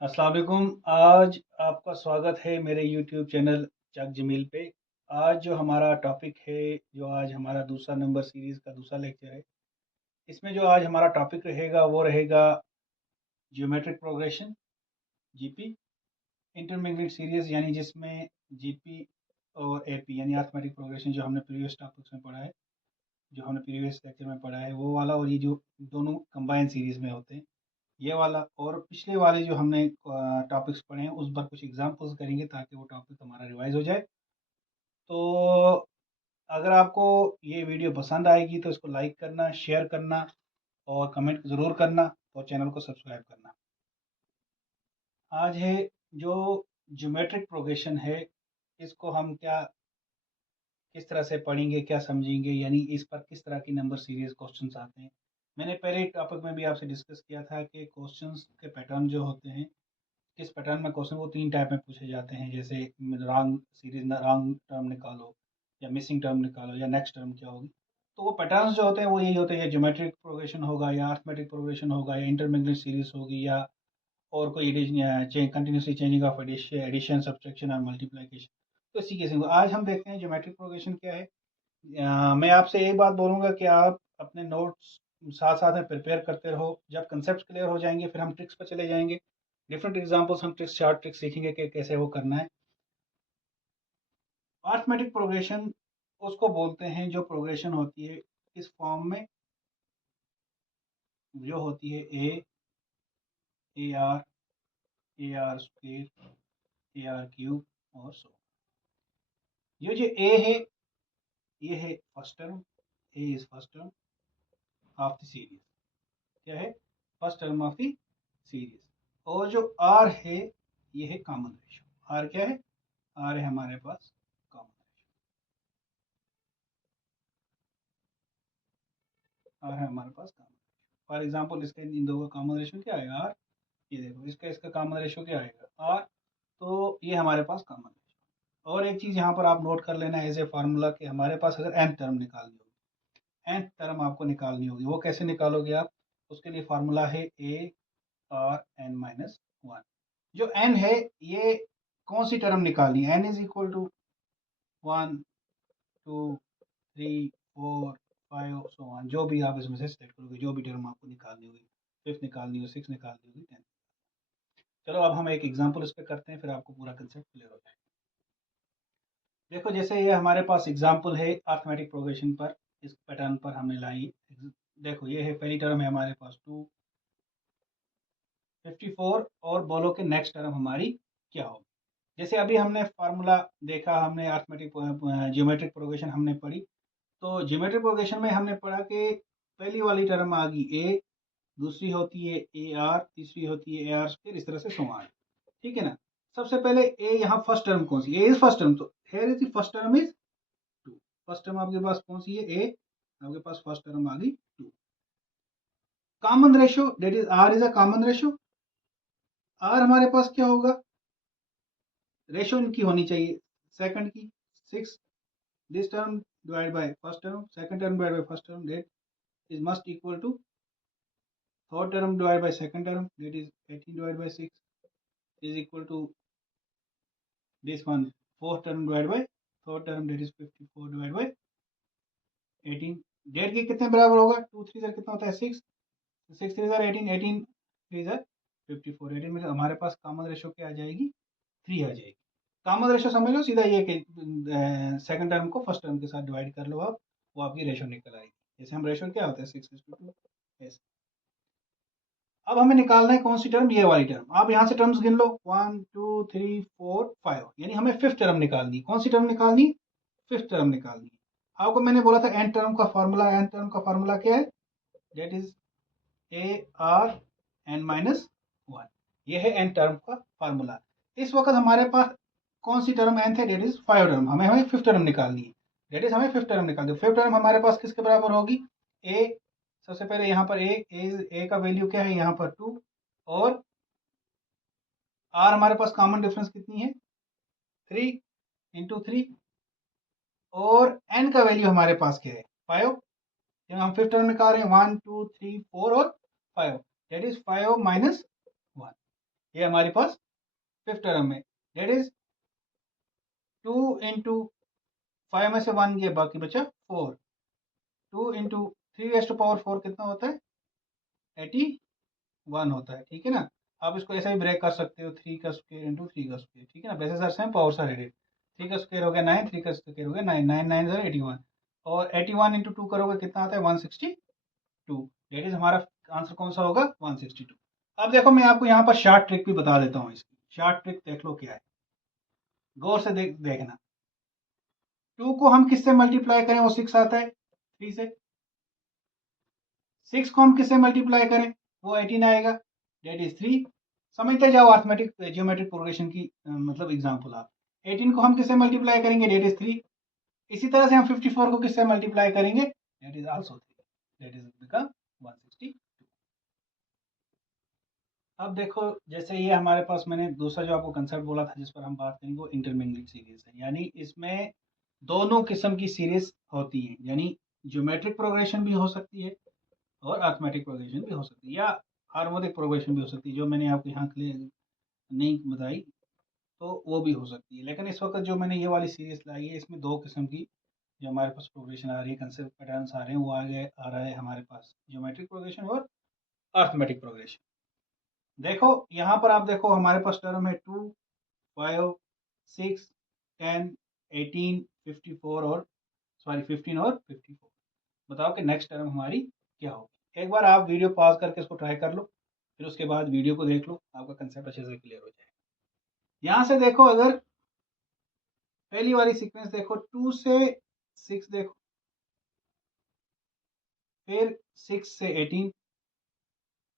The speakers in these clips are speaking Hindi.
अस्सलाम वालेकुम। आज आपका स्वागत है मेरे यूट्यूब चैनल चक जमील पे। आज जो हमारा टॉपिक है, जो आज हमारा दूसरा नंबर सीरीज़ का दूसरा लेक्चर है, इसमें जो आज हमारा टॉपिक रहेगा वो रहेगा geometric progression, GP, intermediate series, यानी जिसमें जीपी और एपी यानी अरिथमेटिक प्रोग्रेशन जो हमने प्रीवियस टॉपिक्स में पढ़ा है, जो हमने प्रीवियस लेक्चर में पढ़ा है वो वाला, और ये जो दोनों कंबाइन सीरीज़ में होते हैं ये वाला। और पिछले वाले जो हमने टॉपिक्स पढ़े हैं उस पर कुछ एग्जांपल्स करेंगे ताकि वो टॉपिक हमारा रिवाइज हो जाए। तो अगर आपको ये वीडियो पसंद आएगी तो इसको लाइक करना, शेयर करना और कमेंट ज़रूर करना और चैनल को सब्सक्राइब करना। आज है जो ज्योमेट्रिक प्रोग्रेशन है, इसको हम क्या किस तरह से पढ़ेंगे, क्या समझेंगे, यानी इस पर किस तरह की नंबर सीरीज क्वेश्चंस आते हैं। मैंने पहले टॉपिक में भी आपसे डिस्कस किया था कि क्वेश्चंस के पैटर्न जो होते हैं, किस पैटर्न में क्वेश्चन वो 3 टाइप में पूछे जाते हैं। जैसे रॉन्ग सीरीज रॉन्ग टर्म निकालो, या मिसिंग टर्म निकालो, या नेक्स्ट टर्म क्या होगी। तो वो पैटर्न्स जो होते हैं वो यही होते हैं, या ज्योमेट्रिक प्रोग्रेशन होगा, या अरिथमेटिक प्रोग्रेशन होगा, या इंटरमीडिएट सीरीज होगी, या और कोई continuously changing of addition, subtraction और मल्टीप्लिकेशन। तो इसी केस में आज हम देखते हैं ज्योमेट्रिक प्रोग्रेशन क्या है। मैं आपसे एक बात बोलूँगा कि आप अपने नोट्स साथ साथ में प्रिपेयर करते रहो। जब कंसेप्ट क्लियर हो जाएंगे फिर हम ट्रिक्स पर चले जाएंगे। डिफरेंट एग्जांपल्स, हम ट्रिक्स, शॉर्ट ट्रिक्स सीखेंगे कि कैसे वो करना है। अरिथमेटिक प्रोग्रेशन उसको बोलते हैं जो प्रोग्रेशन होती है इस फॉर्म में, जो होती है a are, A R square, A R cube और सो। ये जो ए है ये है first term, A is first term of the series. क्या है? First term of the series. और जो आर है ये है कॉमन रेशियो। आर क्या है? आर है हमारे पास कॉमन रेशियो। आर है हमारे पास कॉमन रेशियो। फॉर एग्जांपल इसके इन दो का कॉमन रेशियो क्या आएगा? आर। ये देखो इसका इसका कॉमन रेशियो क्या आएगा? आर। तो ये हमारे पास कॉमन रेशियो। और एक चीज यहाँ पर आप नोट कर लेना एज ए फार्मूला कि हमारे पास अगर एन टर्म निकालनी होगी, एन टर्म आपको निकालनी होगी, वो कैसे निकालोगे आप? उसके लिए फार्मूला है a r n minus one. जो एन है ये कौन सी टर्म निकालनी है? N is equal to one, two, three, four, five, so one, जो भी आप इसमें से सेलेक्ट करोगे, जो भी टर्म आपको निकालनी होगी, फिफ्थ निकालनी हो, सिक्स निकालनी होगी, टेंथ। चलो अब हम एक एग्जांपल इस पे करते हैं, फिर आपको पूरा कंसेप्ट क्लियर हो जाएगा। देखो जैसे ये हमारे पास एग्जांपल है अरिथमेटिक प्रोग्रेशन पर, इस पैटर्न पर हमने लाई। देखो ये है पहली टर्म है हमारे पास 254, और बोलो कि नेक्स्ट टर्म हमारी क्या होगी। जैसे अभी हमने फार्मूला देखा, हमने अरिथमेटिक ज्योमेट्रिक प्रोग्रेशन हमने पढ़ी। तो ज्योमेट्रिक प्रोग्रेशन में हमने पढ़ा कि पहली वाली टर्म आ गई ए, दूसरी होती है ए आर, तीसरी होती है ए आर स्क्वायर, इस तरह से सो ऑन। ठीक है ना? सबसे पहले ए, यहाँ फर्स्ट टर्म कौन सी? ए इज फर्स्ट टर्म, तो here is the first term is two. First term आपके पास कौन सी है? ए। आपके पास फर्स्ट टर्म आ गई two. Common ratio that is r is a common ratio. R हमारे पास क्या होगा? रेशियो इनकी होनी चाहिए सेकंड की, six. This term divide by first term, second term divide by first term, that is must equal to third term divide by second term, that is 18 divide by 6 is equal to this one, fourth term divided by third term, that is 54 divided by 18। डेढ़ के कितने बराबर होगा? 2 3 कितना होता है? 6। 6 3 18, 18 3 54। 18 में हमारे पास कॉमन रेशियो क्या आ जाएगी? 3 आ जाएगी। कॉमन रेशियो समझ लो सीधा ये कि सेकंड टर्म को फर्स्ट टर्म के साथ डिवाइड कर लो आप, वो आपकी रेशियो निकल आएगी। जैसे हम रेशियो क्या होता है 6:2 ऐसे। अब हमें निकालना है कौन सी टर्म? ये वाली टर्म। आप यहाँ से टर्म्स गिन लो, 1 2 3 4 5, यानी हमें फिफ्थ टर्म निकालनी। कौन सी टर्म निकालनी? फिफ्थ टर्म निकालनी। आपको मैंने बोला था एन टर्म का फार्मूला, एन टर्म का फार्मूला क्या है? That is a r n minus one. ये है एन टर्म का फार्मूला। इस वक्त हमारे पास कौन सी टर्म एन थे? That is five term. हमें हमें फिफ्थ टर्म निकालनी है। डेट इज हमें फिफ्थ टर्म निकालनी है। फिफ्थ टर्म हमारे पास किसके बराबर होगी? ए। सबसे पहले यहाँ पर ए का वैल्यू क्या है? यहाँ पर टू। और आर हमारे पास कॉमन डिफरेंस कितनी है? 3 इंटू थ्री। और एन का वैल्यू हमारे पास क्या है? 5। हम फिफ्थ टर्म निकाल रहे हैं, 1 2 3 4 और 5, दैट इज 5 माइनस 1। ये हमारे पास फिफ्थ टर्म है, दैट इज 2 इंटू 5 में से 1 गया, बाकी बचा 4। 2 इंटू 3 कितना होता है? 81 होता है, ठीक है ना। आप इसको ऐसे ही ब्रेक कर सकते हो, 3 का स्क्वायर इंटू 3 का स्क्वायर, ठीक है ना। वैसे sir same power sir edit, 3 का स्क्वायर हो गया 9, 3 का स्क्वायर हो गया 9, 9 9 सर 81, और 81 इंटू 2 करोगे कितना आता है? 162। डेट इज हमारा आंसर कौन सा होगा? 162। अब देखो मैं आपको यहाँ पर शार्ट ट्रिक भी बता देता हूँ, इसकी शार्ट ट्रिक देख लो क्या है, गौर से देखना। 2 को हम किससे मल्टीप्लाई करें? वो 6 आता है 3 से। 6 को हम किससे मल्टीप्लाई करें? वो 18 आएगा, डेट इज 3। समझते जाओ अर्थमेटिक जियोमेट्रिक प्रोग्रेशन की मतलब एग्जांपल। आप 18 को हम किससे मल्टीप्लाई करेंगे? That is 3। इसी तरह से हम 54 को किससे मल्टीप्लाई करेंगे? That is also 3, that is become 160। अब देखो, जैसे ये हमारे पास मैंने दूसरा जो आपको कंसेप्ट बोला था जिस पर हम बात करेंगे, वो इंटरमिंगलिंग सीरीज है, यानी इसमें दोनों किस्म की सीरीज होती हैं, यानी ज्योमेट्रिक प्रोग्रेशन भी हो सकती है और अर्थमेटिक प्रोग्रेशन भी हो सकती है, या हार्मोनिक प्रोग्रेशन भी हो सकती है, जो मैंने आपको यहाँ क्लियर नहीं बताई, तो वो भी हो सकती है। लेकिन इस वक्त जो मैंने ये वाली सीरीज लाई है, इसमें दो किस्म की जो हमारे पास प्रोग्रेशन आ रही है, कंसेप्ट पैटर्न्स आ रहे हैं, वो आगे आ रहा है हमारे पास ज्योमेट्रिक प्रोग्रेशन और अर्थमेटिक प्रोग्रेशन। देखो यहाँ पर आप देखो, हमारे पास टर्म है 2, 5, 6, 10, 18, 54 और सॉरी 15 और 54। बताओ कि नेक्स्ट टर्म हमारी क्या होगी। एक बार आप वीडियो पॉज करके इसको ट्राई कर लो, फिर उसके बाद वीडियो को देख लो, आपका कंसेप्ट अच्छे से क्लियर हो जाएगा। यहाँ से देखो, अगर पहली वाली सीक्वेंस देखो, 2 से 6 देखो, फिर 6 से 18,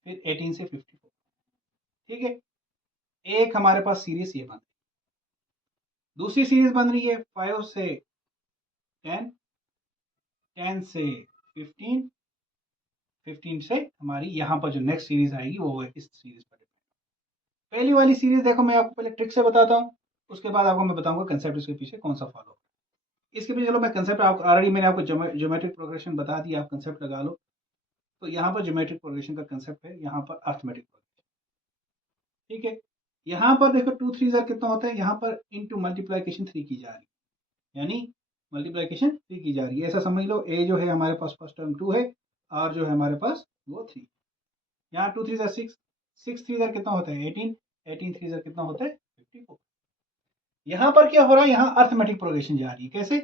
फिर 18 से 54, ठीक है। एक हमारे पास सीरीज ये बन रही है, दूसरी सीरीज बन रही है 5 से 10, 10 से 15, 15 से हमारी यहाँ पर जो नेक्स्ट सीरीज आएगी वो है इस सीरीज पर। पहली वाली सीरीज देखो, मैं आपको पहले ट्रिक से बताता हूँ, उसके बाद आपको मैं बताऊंगा कंसेप्ट इसके पीछे कौन सा फॉलो। इसके पीछे चलो मैं कंसेप्ट आपको ऑलरेडी मैंने आपको ज्योमेट्रिक प्रोग्रेशन बता दिया, आप कंसेप्ट लगा लो। तो यहाँ पर ज्योमेट्रिक प्रोग्रेशन का कंसेप्ट है, यहाँ पर अर्थमेटिक प्रोग्रेशन, ठीक है। यहाँ पर देखो 2 3 ज़र कितना होता है, यहाँ पर इंटू मल्टीप्लाइकेशन 3 की जा रही है, यानी मल्टीप्लाइकेशन 3 की जा रही है, ऐसा समझ लो। ए जो है हमारे पास फर्स्ट टर्म 2 है, और जो है हमारे पास वो 3। यहाँ 2 3 ज़र 6, 6 3 ज़र कितना होता है 18, 18 3 ज़र कितना होता है 54। यहाँ पर क्या हो रहा है, यहाँ अर्थमेटिक प्रोग्रेशन जा रही है। कैसे?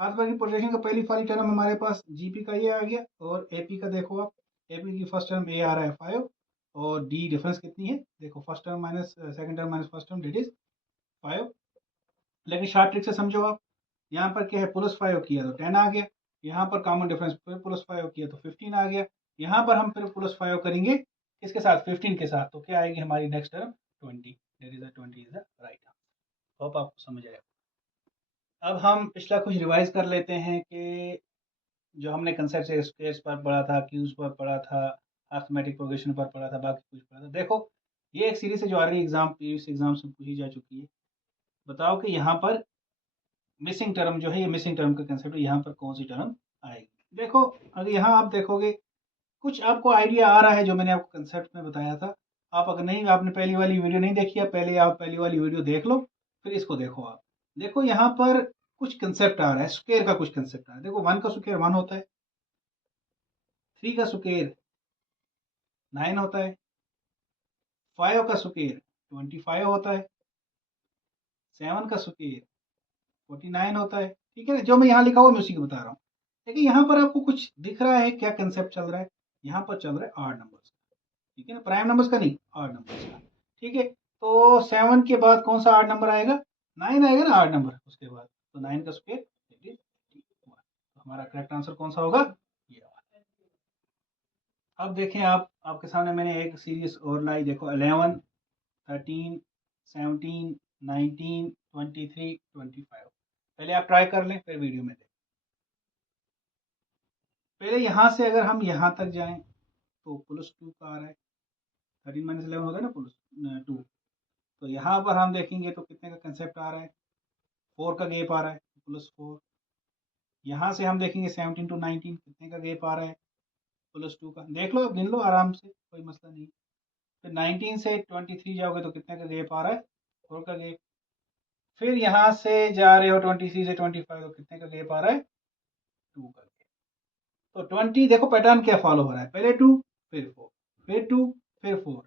अर्थमेटिक प्रोग्रेशन का पहली वाली टर्म हमारे पास जीपी का ये आ गया, और एपी का देखो आप, एपी की फर्स्ट टर्म ए आ रहा है 5, और डी डिफरेंस कितनी है देखो, first term minus second term minus first term, that is 5। लेकिन शार्ट ट्रिक से समझो आप, यहाँ पर क्या है, +5 किया तो 10 आ गया, यहाँ पर कॉमन डिफरेंस फिर +5 किया तो 15 आ गया, यहाँ पर हम फिर +5 करेंगे किसके साथ? 15 के साथ, तो क्या आएगी हमारी next term? 20, that is 20 is the right answer. Hope आपको समझ आया। अब हम पिछला कुछ रिवाइज कर लेते हैं कि जो हमने कंसेप्ट स्केल्स पर पढ़ा था, क्यूज पर पढ़ा था, अर्थमेटिक प्रोग्रेशन पर पढ़ा था, बाकी कुछ पढ़ा था। देखो ये एक सीरीज है जो ऑलरेडी एग्जाम प्रीवियस एग्जाम से पूछी जा चुकी है। बताओ कि यहाँ पर मिसिंग टर्म जो है, ये मिसिंग टर्म का कंसेप्ट है, यहाँ पर कौन सी टर्म आएगी। देखो अगर यहाँ आप देखोगे, कुछ आपको आइडिया आ रहा है जो मैंने आपको कंसेप्ट में बताया था। आप अगर नहीं, आपने पहली वाली वीडियो नहीं देखी है, पहले आप पहली वाली वीडियो देख लो, फिर इसको देखो। आप देखो यहाँ पर कुछ कंसेप्ट आ रहा है, स्क्वायर का कुछ कंसेप्ट आ रहा है। देखो 1 का स्क्वायर 1 होता है, 3 का स्क्वायर 9 होता है, 5 का स्क्वायर 25 होता है, 7 का स्क्वायर 49 होता है, ठीक है ना। जो मैं यहाँ लिखा हुआ मैं उसी को बता रहा हूँ। लेकिन यहाँ पर आपको कुछ दिख रहा है, क्या कंसेप्ट चल रहा है? यहाँ पर चल रहा है ऑड नंबर्स का, ठीक है ना, प्राइम नंबर्स का नहीं, ऑड नंबर्स का, ठीक है। तो 7 के बाद कौन सा ऑड नंबर आएगा? 9 आएगा ना ऑड नंबर उसके बाद, तो 9 का स्क्वायर 81। तो हमारा करेक्ट आंसर कौन सा होगा? ये वाला। अब देखें आप, आपके सामने मैंने एक सीरीज और लाई, देखो 11, 13, 17, 19, 23, 25। पहले आप ट्राई कर लें, फिर वीडियो में देखें। पहले यहाँ से अगर हम यहाँ तक जाएं तो +2 का आ रहा है, 13 - 11 होगा ना +2। तो यहाँ पर हम देखेंगे तो कितने का कंसेप्ट आ रहा है, 4 का गैप आ रहा है, +4। यहाँ से हम देखेंगे 17 to 19 कितने का गैप आ रहा है, +2 का। देख लो, गिन लो आराम से, कोई मसला नहीं। फिर 19 से 23 जाओगे तो कितने का गैप आ रहा है, 4 का गैप। फिर यहाँ से जा रहे हो 23 से 25 तो कितने का गैप आ रहा है, 2 का गैप। तो 20 देखो पैटर्न क्या फॉलो हो रहा है, पहले 2 फिर 4 फिर 2 फिर 4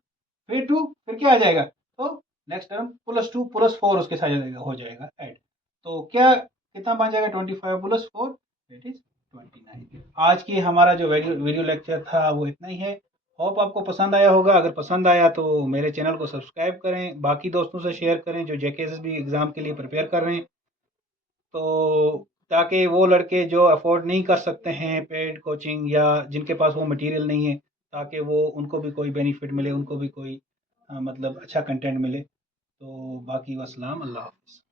फिर 2 फिर क्या आ जाएगा, तो नेक्स्ट टर्म +2 +4 उसके साथ हो जाएगा ऐड। तो क्या कितना बन जाएगा, 25 +4 दैट इज 29। आज की हमारा जो वीडियो लेक्चर था वो इतना ही है। होप आपको पसंद आया होगा। अगर पसंद आया तो मेरे चैनल को सब्सक्राइब करें, बाकी दोस्तों से शेयर करें जो जेकेएसएसबी एग्ज़ाम के लिए प्रिपेयर कर रहे हैं, तो ताकि वो लड़के जो अफोर्ड नहीं कर सकते हैं पेड कोचिंग या जिनके पास वो मटेरियल नहीं है, ताकि वो उनको भी कोई बेनिफिट मिले, उनको भी कोई मतलब अच्छा कंटेंट मिले। तो बाकी वसलाम, अल्लाह हाफ़िज़।